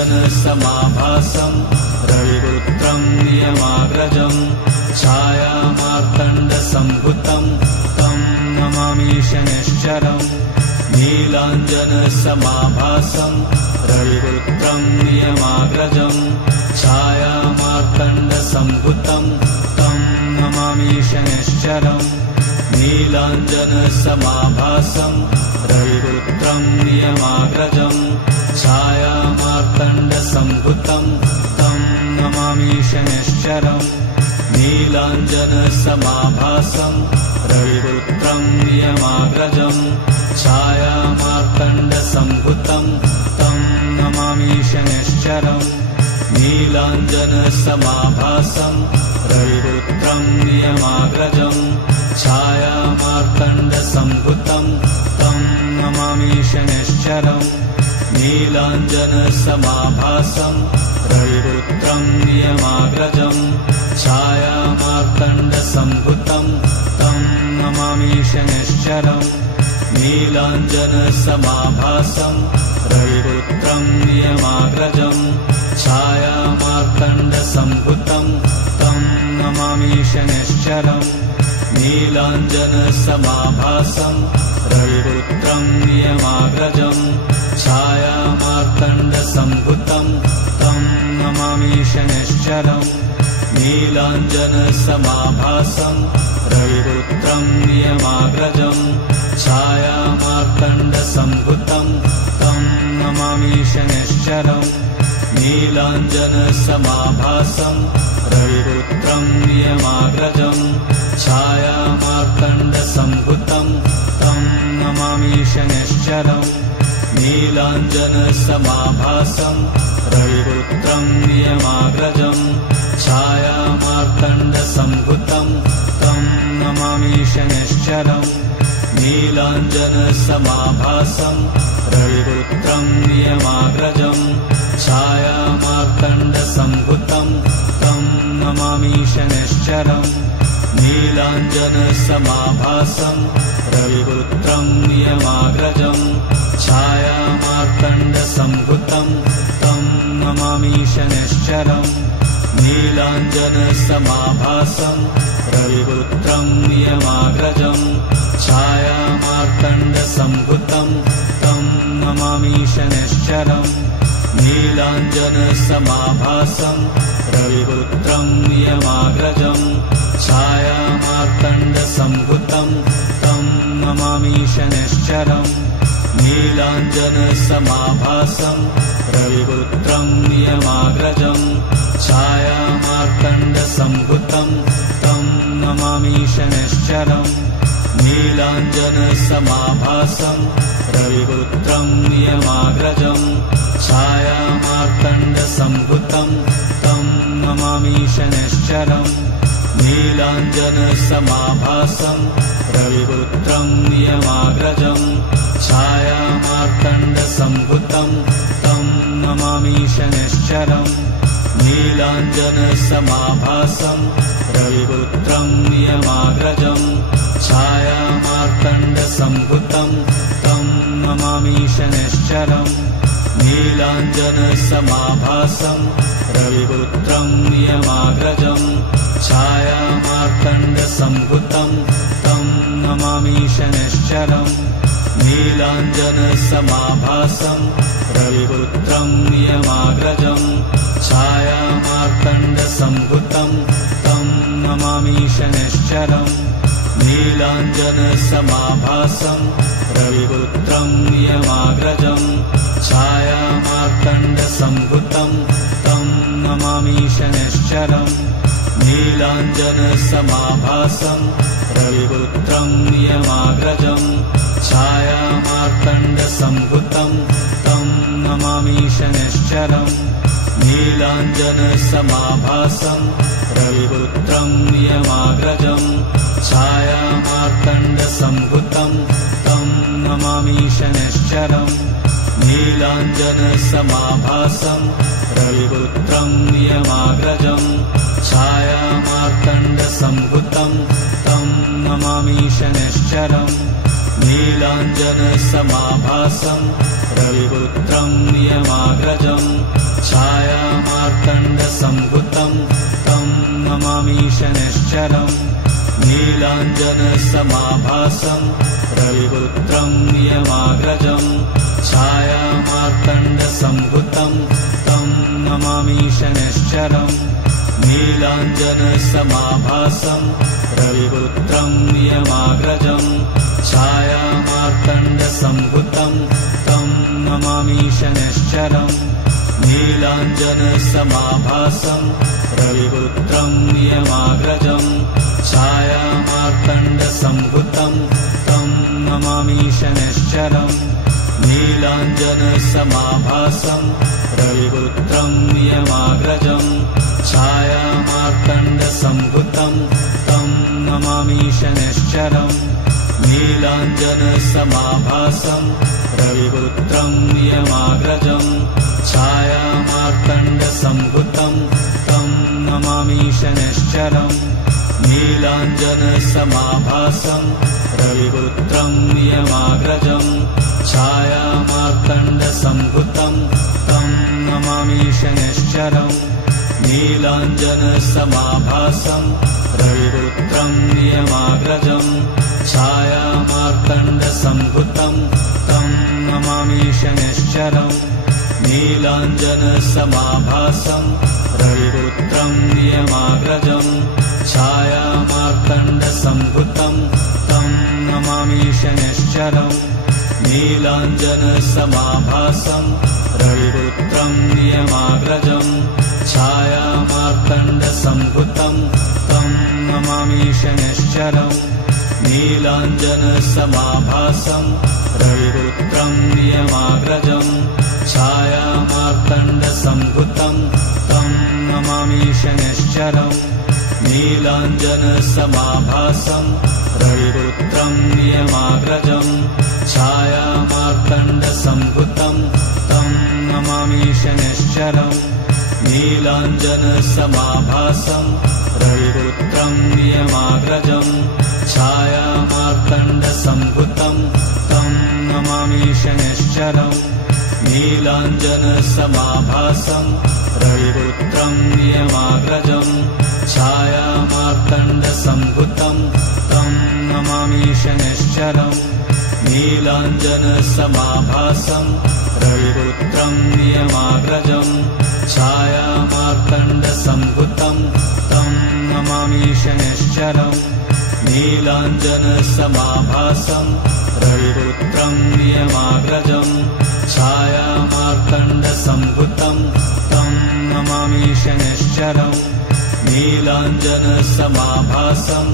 नीलाञ्जनसमाभासं रविपुत्रं नियमाग्रजं छायामार्तण्डसम्भुतं तं नमामि शनैश्चरम् नीलाञ्जनसमाभासं रविपुत्रं नियमाग्रजं छायामार्तण्डसम्भुतं तं नमामि शनैश्चरम् नीलाञ्जनसमाभासं रविपुत्रं नियमाग्रजं छायामार्तण्डसम्भुतं तं नमामि शनैश्चरम् नीलाञ्जनसमाभासं रविपुत्रं नियमाग्रजं छायामार्तण्डसम्भुतं तं नमामि शनैश्चरम् नीलाञ्जनसमाभासं रविपुत्रं नियमाग्रजं छायामार्तण्डसम्भुतं तं नमामि शनैश्चरम् नीलाञ्जनसमाभासं रविपुत्रं नियमाग्रजं छायामार्तण्डसम्भुतं तं नमामि शनैश्चरम् नीलाञ्जनसमाभासं रविपुत्रं नियमाग्रजं छायामार्तण्डसम्भुतं तं नमामि शनैश्चरम् नीलाञ्जनसमाभासं रविपुत्रं नियमाग्रजं छायामार्तण्डसम्भुतं तं नमामि शनैश्चरम् नीलाञ्जनसमाभासं रविपुत्रं नियमाग्रजं छायामार्तण्डसम्भुतं तं नमामि शनैश्चरम् नीलाञ्जनसमाभासं रविपुत्रं नियमाग्रजं छायामार्तण्डसम्भुतं तं नमामि शनैश्चरम् नीलाञ्जनसमाभासं रविपुत्रं नियमाग्रजं छायामार्तण्डसम्भुतं तं नमामि शनैश्चरम् नीलाञ्जनसमाभासं रविपुत्रं नियमाग्रजं छायामार्तण्डसम्भुतं तं नमामि शनैश्चरम् नीलाञ्जनसमाभासं रविपुत्रं नियमाग्रजं छायामार्तण्डसम्भुतं तं नमामि शनैश्चरम् नीलाञ्जनसमाभासं रविपुत्रं नियमाग्रजं छायामार्तण्डसम्भुतं तं नमामि शनैश्चरम् नीलाञ्जनसमाभासं रविपुत्रं नियमाग्रजं छायामार्तण्डसम्भुतं तं नमामि शनैश्चरम् नीलाञ्जनसमाभासं रविपुत्रं नियमाग्रजं छायामार्तण्डसम्भुतं तं नमामि शनैश्चरम् नीलाञ्जनसमाभासं रविपुत्रं नियमाग्रजं छायामार्तण्डसम्भुतं तं नमामि शनैश्चरम् नीलाञ्जनसमाभासं रविपुत्रं नियमाग्रजं छायामार्तण्डसम्भुतं तं नमामि शनैश्चरम् नीलाञ्जनसमाभासं रविपुत्रं नियमाग्रजं छायामार्तण्डसम्भुतं तं नमामि शनैश्चरम् नीलाञ्जनसमाभासं रविपुत्रं नियमाग्रजं छायामार्तण्डसम्भुतं तं नमामि शनैश्चरम् नीलाञ्जनसमाभासं रविपुत्रं नियमाग्रजं छायामार्तण्डसम्भुतं तं नमामि शनैश्चरम् नीलाञ्जनसमाभासं रविपुत्रं नियमाग्रजं छायामार्तण्डसम्भुतं तं नमामि शनैश्चरम् नीलाञ्जनसमाभासं रविपुत्रं नियमाग्रजं छायामार्तण्डसम्भुतं तं नमामि शनैश्चरम् नीलाञ्जनसमाभासं रविपुत्रं नियमाग्रजं छायामार्तण्डसम्भुतं तं नमामि शनैश्चरम् नीलाञ्जनसमाभासं रविपुत्रं नियमाग्रजं छायामार्तण्डसम्भुतं तं नमामि शनैश्चरम् नीलाञ्जनसमाभासं रविपुत्रं नियमाग्रजं छायामार्तण्डसम्भुतं तं नमामि शनैश्चरम् नीलाञ्जनसमाभासं रविपुत्रं नियमाग्रजं छायामार्तण्डसम्भुतं तं नमामि शनैश्चरम् नीलाञ्जनसमाभासं रविपुत्रं नियमाग्रजं छायामार्तण्डसम्भुतं तं नमामि शनैश्चरम् नीलाञ्जनसमाभासं रविपुत्रं नियमाग्रजं छायामार्तण्डसम्भुतं तं नमामि शनैश्चरम् नीलाञ्जनसमाभासं रविपुत्रं नियमाग्रजं छायामार्तण्डसम्भुतं तं नमामि शनैश्चरम् नीलाञ्जनसमाभासं रविपुत्रं नियमाग्रजं छायामार्तण्डसम्भुतं तं नमामि शनैश्चरम् नीलाञ्जनसमाभासं रविपुत्रं नियमाग्रजं छायामार्तण्डसम्भुतं तं नमामि शनैश्चरम् नीलाञ्जनसमाभासं रविपुत्रं नियमाग्रजं छायामार्तण्डसम्भुतं तं नमामि शनैश्चरम् नीलाञ्जनसमाभासं रविपुत्रं नियमाग्रजं छायामार्तण्डसम्भुतं तं नमामि शनैश्चरम् नीलाञ्जनसमाभासं रविपुत्रं नियमाग्रजं छायामार्तण्डसम्भुतं तं नमामि शनैश्चरम् नीलाञ्जनसमाभासं रविपुत्रं नियमाग्रजं छायामार्तण्डसम्भुतं तं नमामि शनैश्चरम् नीलाञ्जनसमाभासं रविपुत्रं नियमाग्रजं छायामार्तण्डसम्भुतं तं नमामि शनैश्चरम् नीलाञ्जनसमाभासं रविपुत्रं नियमाग्रजं छायामार्तण्डसम्भुतं तं नमामि शनैश्चरम् नीलाञ्जनसमाभासं रविपुत्रं नियमाग्रजं छायामार्तण्डसम्भुतं तं नमामि शनैश्चरम् नीलाञ्जनसमाभासं रविपुत्रं नियमाग्रजं छायामार्तण्डसम्भुतं तं नमामि शनैश्चरम् नीलाञ्जनसमाभासं रविपुत्रं नियमाग्रजं छायामार्तण्डसम्भुतं तं नमामि शनैश्चरम् नीलाञ्जनसमाभासं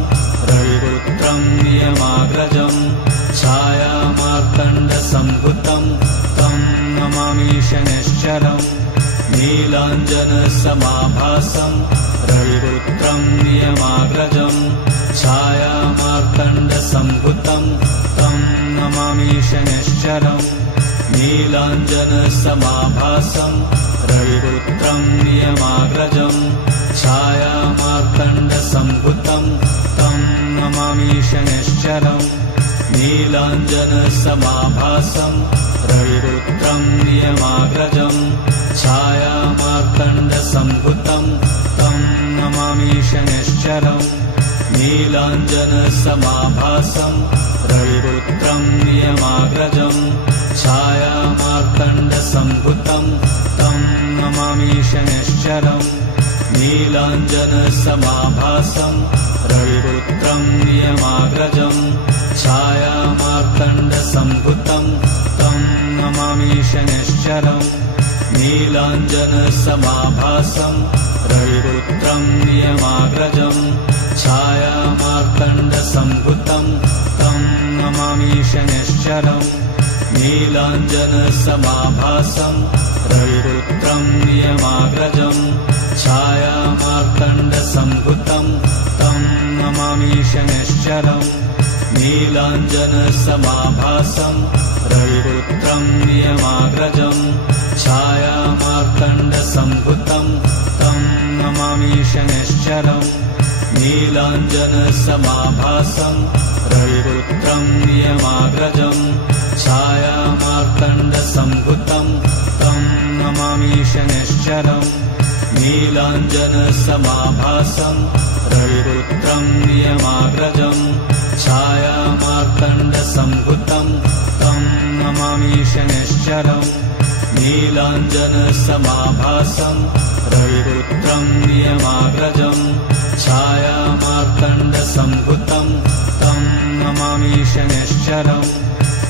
रविपुत्रं नियमाग्रजं छायामार्तण्डसम्भुतं तं नमामि शनैश्चरम् नीलाञ्जनसमाभासं रविपुत्रं नियमाग्रजं छायामार्तण्डसम्भुतं तं नमामि शनैश्चरम् नीलाञ्जनसमाभासं रविपुत्रं नियमाग्रजं छायामार्तण्डसम्भुतं तं नमामि शनैश्चरम् नीलाञ्जनसमाभासं रविपुत्रं नियमाग्रजं छायामार्तण्डसम्भुतं तं नमामि शनैश्चरम् नीलाञ्जनसमाभासं रविपुत्रं नियमाग्रजं छायामार्तण्डसम्भुतं तं नमामि शनैश्चरम् नीलाञ्जनसमाभासं रविपुत्रं नियमाग्रजं छायामार्तण्डसम्भुतं तं नमामि शनैश्चरम् नीलाञ्जनसमाभासं रविपुत्रं नियमाग्रजं छायामार्तण्डसम्भुतं तं नमामि शनैश्चरम् नीलाञ्जनसमाभासं रविपुत्रं नियमाग्रजं छायामार्तण्डसम्भुतं तं नमामि शनैश्चरम् नीलाञ्जनसमाभासं रविपुत्रं नियमाग्रजं छायामार्तण्डसम्भुतं तं नमामि शनैश्चरम् नीलाञ्जनसमाभासं रविपुत्रं नियमाग्रजं छायामार्तण्डसम्भुतं तं नमामि शनैश्चरम् शनैश्चरम् नीलाञ्जनसमाभासम् रविपुत्रम् नियमाग्रजम् छायामार्तण्डसम्भुतम् तम् नमामि शनैश्चरम् नीलाञ्जनसमाभासम् रविपुत्रम् नियमाग्रजम् छायामार्तण्डसम्भुतम् तम् नमामि शनैश्चरम्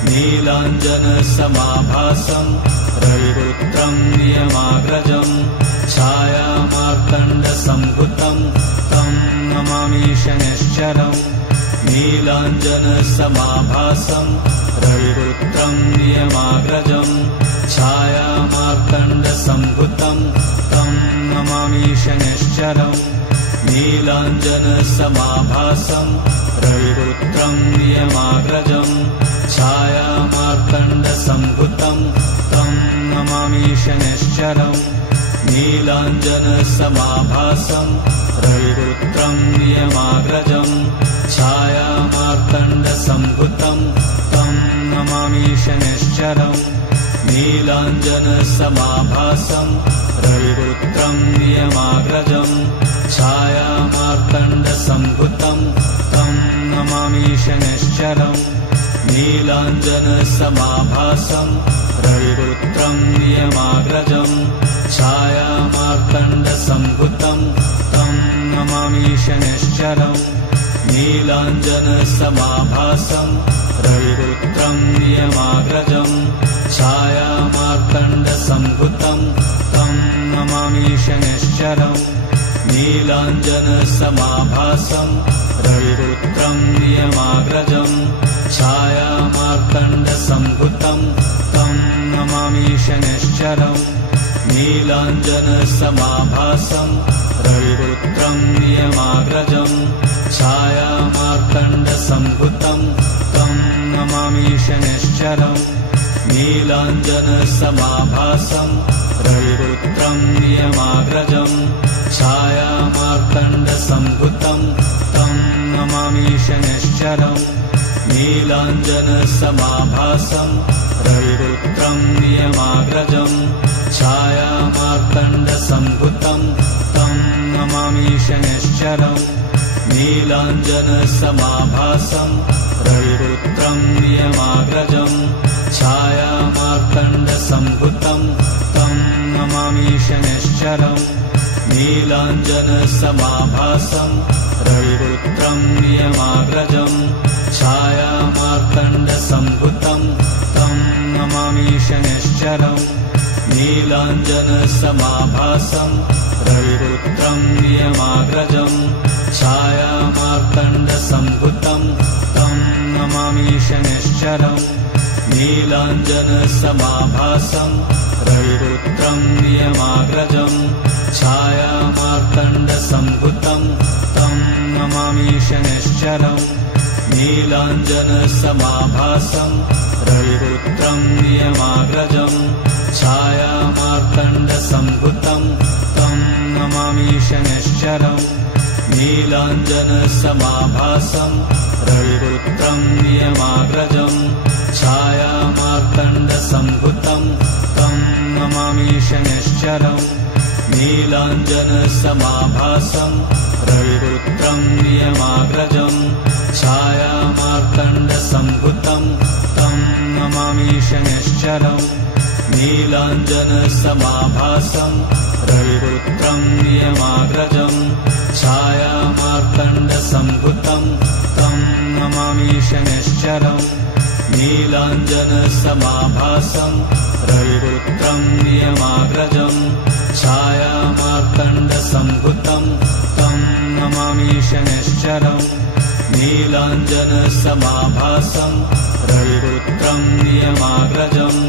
नीलाञ्जनसमाभासम् रविपुत्रम् नियमाग्रजम् छायामार्तण्डसम्भुतम् तम् नमामि शनैश्चरम् नीलाञ्जनसमाभासम् रविपुत्रम् नियमाग्रजम् छायामार्तण्डसम्भुतम् तम् नमामि शनैश्चरम् नीलाञ्जनसमाभासम् रविपुत्रम् नियमाग्रजम् छायामार्तण्डसम्भुतम् तम् नमामि शनैश्चरम् नीलाञ्जनसमाभासम् रविपुत्रम् नियमाग्रजम् छायामार्तण्डसम्भुतम् तम् नमामि शनैश्चरम् नीलाञ्जनसमाभासम् रविपुत्रम् नियमाग्रजम् छायामार्तण्डसम्भुतम् तम् नमामि शनैश्चरम् नीलाञ्जनसमाभासम् रविपुत्रम् नियमाग्रजम् छायामार्तण्डसम्भुतम् तम् नमामि शनैश्चरम् नीलाञ्जनसमाभासम् रविपुत्रम् नियमाग्रजम् छायामार्तण्डसम्भुतम् तम् नमामि शनैश्चरम् नीलाञ्जनसमाभासम् रविपुत्रम् नियमाग्रजम् छायामार्तण्डसम्भुतम् तम् नमामि शनैश्चरम् नीलाञ्जनसमाभासम् रविपुत्रम् नियमाग्रजम् छायामार्तण्डसम्भुतम् तम् नमामि शनैश्चरम् नीलाञ्जनसमाभासम् रविपुत्रम् नियमाग्रजम् छायामार्तण्डसम्भुतम् तम् नमामि शनैश्चरम् नीलाञ्जनसमाभासम् रविपुत्रम् नियमाग्रजम् छायामार्तण्डसम्भुतम् तम् नमामि शनैश्चरम् नीलाञ्जनसमाभासम् रविपुत्रम् नियमाग्रजम् छायामार्तण्डसम्भुतम् तम् नमामि शनैश्चरम् नीलाञ्जनसमाभासम् रविपुत्रम् नियमाग्रजम् छायामार्तण्डसम्भुतम् तम् नमामि शनैश्चरम् नीलाञ्जनसमाभासम् रविपुत्रम् नियमाग्रजम् छायामार्तण्डसम्भुतम् तम् नमामि शनैश्चरम् नीलाञ्जनसमाभासम् रविपुत्रम् नियमाग्रजम् छायामार्तण्डसम्भुतम् तम् नमामि शनैश्चरम् नीलाञ्जनसमाभासम् रविपुत्रम् नियमाग्रजम् छायामार्तण्डसम्भुतम् तम् नमामि शनैश्चरम् नीलाञ्जनसमाभासम् रविपुत्रम् नियमाग्रजम् छायामार्तण्डसम्भुतम् तम् नमामि शनैश्चरम् नीलाञ्जनसमाभासम् रविपुत्रम् नियमाग्रजम् छायामार्तण्डसम्भुतम् तम् नमामि शनैश्चरम् नीलाञ्जनसमाभासम् रविपुत्रम् नियमाग्रजम् छायामार्तण्डसम्भुतम् तम् नमामि शनैश्चरम् नीलाञ्जनसमाभासम् रविपुत्रम् नियमाग्रजम् छायामार्तण्डसम्भुतम् तम् नमामि शनैश्चरम् नीलाञ्जनसमाभासम् रविपुत्रम् नियमाग्रजम्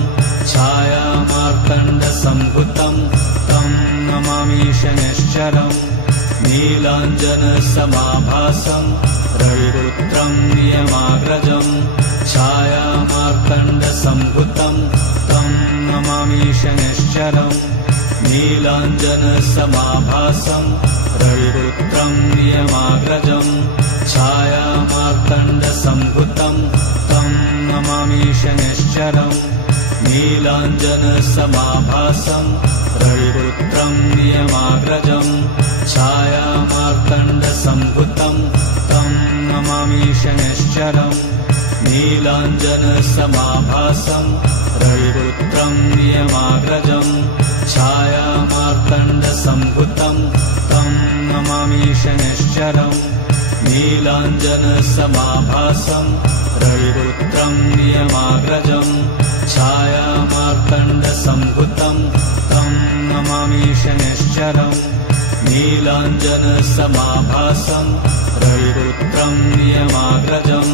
छायामार्तण्डसम्भुतम् तम् नमामि शनैश्चरम् नीलाञ्जनसमाभासम् रविपुत्रम् नियमाग्रजम् छायामार्तण्डसम्भुतम् तम् नमामि शनैश्चरम् नीलाञ्जनसमाभासम् रविपुत्रम् नियमाग्रजम् छायामार्तण्डसम्भुतम् तम् नमामि शनैश्चरम् नीलाञ्जनसमाभासं रविपुत्रं नियमाग्रजं छायामार्तण्डसम्भुतं तं नमामि शनैश्चरम् नीलाञ्जनसमाभासं रविपुत्रं नियमाग्रजं छायामार्तण्डसम्भुतं तं नमामि शनैश्चरम् नीलाञ्जनसमाभासं रविपुत्रं नियमाग्रजं छायामार्तण्डसम्भुतं तं नमामि शनैश्चरम् नीलाञ्जनसमाभासं रविपुत्रं नियमाग्रजं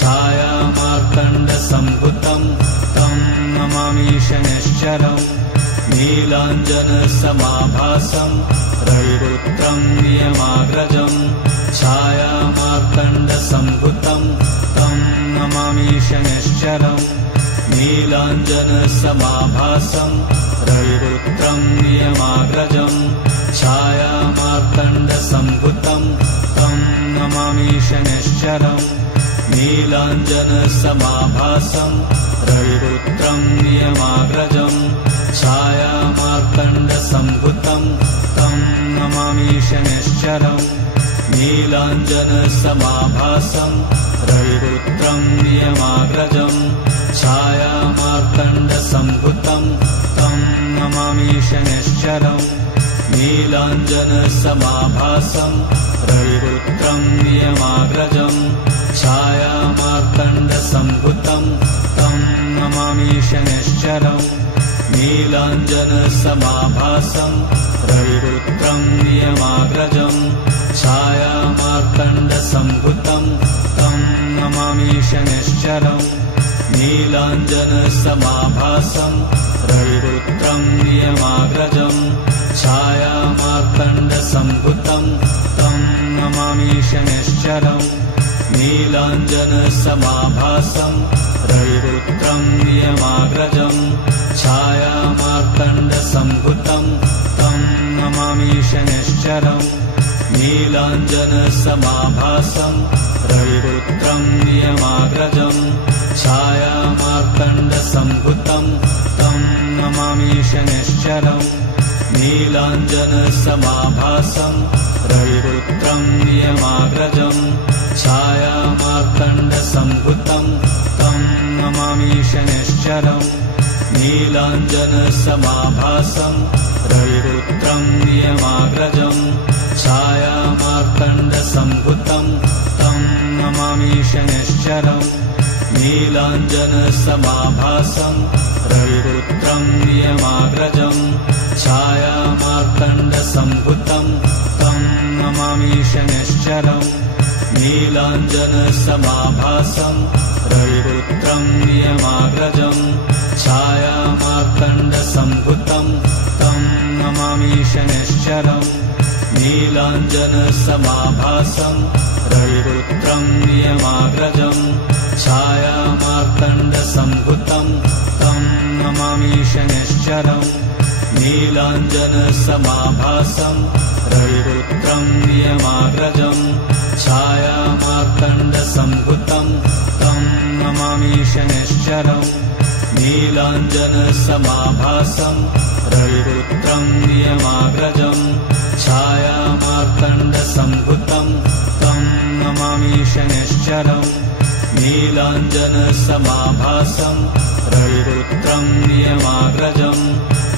छायामार्तण्डसम्भुतं तं नमामि शनैश्चरम् नीलाञ्जनसमाभासं रविपुत्रं नियमाग्रजं छायामार्तण्डसम्भुतं तं नमामि शनैश्चरम् नीलाञ्जनसमाभासं रविपुत्रं नियमाग्रजं छायामार्तण्डसम्भुतं तं नमामि शनैश्चरम् नीलाञ्जनसमाभासं रविपुत्रं नियमाग्रजं छायामार्तण्डसम्भुतं तं नमामि शनैश्चरम् नीलाञ्जनसमाभासं रविपुत्रं नियमाग्रजं छायामार्तण्डसम्भुतं तं नमामि शनैश्चरम् नीलाञ्जनसमाभासं रविपुत्रं नियमाग्रजं छायामार्तण्डसम्भुतं तं नमामि शनैश्चरम् नीलाञ्जनसमाभासं रविपुत्रं नियमाग्रजं छायामार्तण्डसम्भुतं तं नमामि शनैश्चरम् नीलाञ्जनसमाभासं रविपुत्रं नियमाग्रजं छायामार्तण्डसम्भुतं तं नमामि शनैश्चरम् नीलाञ्जनसमाभासं रविपुत्रं नियमाग्रजं छायामार्तण्डसम्भुतं तं नमामि शनैश्चरम् नीलाञ्जनसमाभासं रविपुत्रं नियमाग्रजं छायामार्तण्डसम्भुतं तं नमामि शनैश्चरम् नीलाञ्जनसमाभासं रविपुत्रं नियमाग्रजं छायामार्तण्डसम्भुतं तं नमामि शनैश्चरम् नीलाञ्जनसमाभासं रविपुत्रं नियमाग्रजं छायामार्तण्डसम्भुतं तं नमामि शनैश्चरम् नीलाञ्जनसमाभासं रविपुत्रं नियमाग्रजं छायामार्तण्डसम्भुतं तं नमामि शनैश्चरम् नीलाञ्जनसमाभासं रविपुत्रं नियमाग्रजं छायामार्तण्डसम्भुतं तं नमामि शनैश्चरम् नीलाञ्जनसमाभासं रविपुत्रं नियमाग्रजं छायामार्तण्डसम्भुतं तं नमामि शनैश्चरम् नीलाञ्जनसमाभासं रविपुत्रं नियमाग्रजं छायामार्तण्डसम्भुतं तं नमामि शनैश्चरम् नीलाञ्जनसमाभासं रविपुत्रं नियमाग्रजं छायामार्तण्डसम्भुतं तं नमामि शनैश्चरम् नीलाञ्जनसमाभासं रविपुत्रं नियमाग्रजं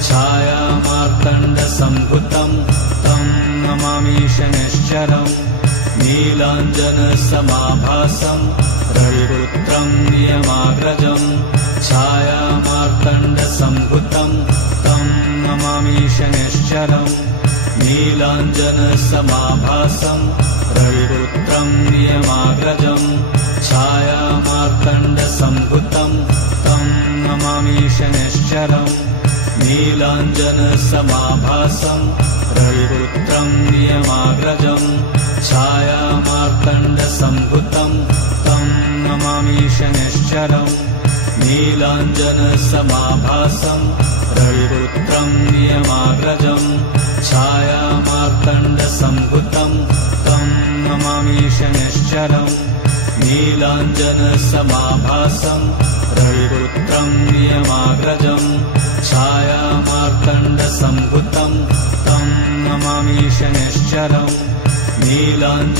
छायामार्तण्डसम्भुतं तं नमामि शनैश्चरम् नीलाञ्जनसमाभासं रविपुत्रं नियमाग्रजं छायामार्तण्डसम्भुतं तं नमामि शनैश्चरम् नीलाञ्जनसमाभासं रविपुत्रं नियमाग्रजं छायामार्तण्डसम्भुतं तं नमामि शनैश्चरम् नीलाञ्जनसमाभासं रविपुत्रं नियमाग्रजं छायामार्तण्डसम्भुतं तं नमामि शनैश्चरम् नीलाञ्जनसमाभासं रविपुत्रं नियमाग्रजं छायामार्तण्डसम्भुतं तं नमामि शनैश्चरम् नीलाञ्जनसमाभासं रविपुत्रं रविपुत्रं नियमाग्रजं छायामार्तण्डसम्भुतं तं नमामि शनैश्चरम् नीलाञ्जनसमाभासं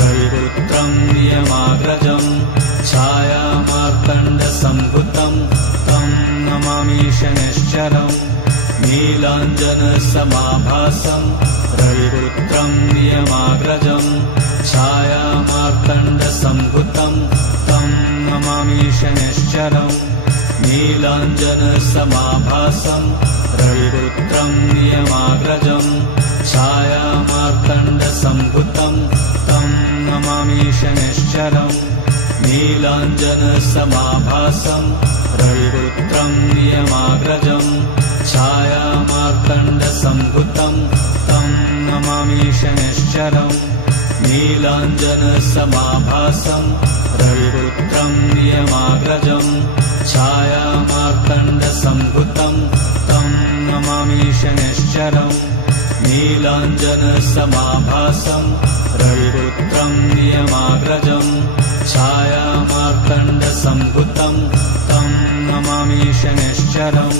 रविपुत्रं नियमाग्रजं छायामार्तण्डसम्भुतं तं नमामि शनैश्चरम् नीलाञ्जनसमाभासं रविपुत्रं नियमाग्रजं छायामार्तण्डसम्भुतं तं नमामि शनैश्चरम् नीलाञ्जनसमाभासं रविपुत्रं नियमाग्रजं छायामार्तण्डसम्भुतं तं नमामि शनैश्चरम् नीलाञ्जनसमाभासं रविपुत्रं नियमाग्रजं छायामार्तण्डसम्भुतं तं नमामि शनैश्चरम् नीलाञ्जनसमाभासं रविपुत्रं नियमाग्रजं छायामार्तण्डसम्भुतं तं नमामि शनैश्चरम् नीलाञ्जनसमाभासं रविपुत्रं नियमाग्रजं छायामार्तण्डसम्भुतं तं नमामि शनैश्चरम्